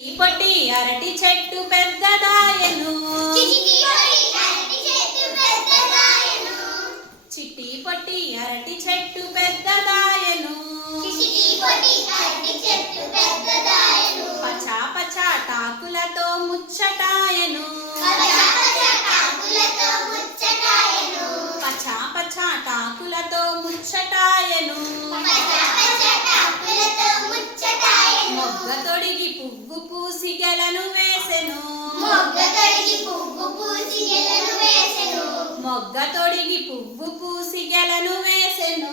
ఈ పొట్టి అరటి చెట్టు పెద్దదాయను, చిట్టి పొట్టి అరటి చెట్టు పెద్దదాయను, పచా పచా టాకులతో ముచ్చటాయను, పచా పచా టాకులతో ముచ్చటాయను, మొగ్గ తొడిగి పువ్వు పూసి గెలను వేసెను, మొగ్గ తొడిగి పువ్వు పూసి గెలను వేసెను,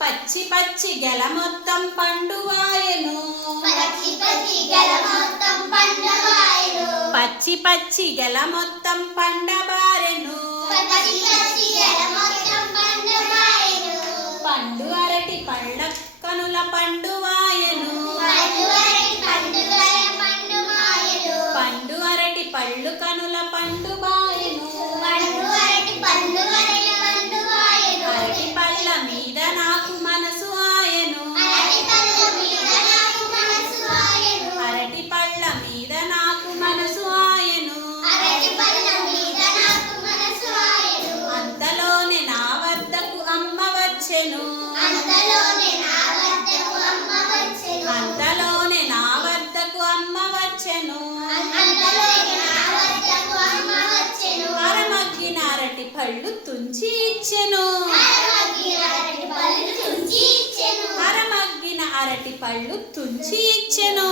పచ్చి పచ్చి గెల మొత్తం పండువాయెను, పచ్చి పచ్చి గెల మొత్తం పండబారెను, పండు అరటి పళ్ళ కనుల పండువాయెను, పండు అరటి పళ్ళు కనుల పండువాయెను, అరటి పళ్ళ మీద నాకు మనసు ఆయెను, అరటి పళ్ళ మీద నాకు మనసు ఆయెను, అంతలోనే నా వద్దకు అమ్మ వచ్చెను, అంతలోనే నా వద్దకు అమ్మ వచ్చెను, అరమగ్గిన అరటి పళ్ళు తుంచి ఇచ్చెను, అరమగ్గిన అరటి పళ్ళు తుంచి ఇచ్చెను.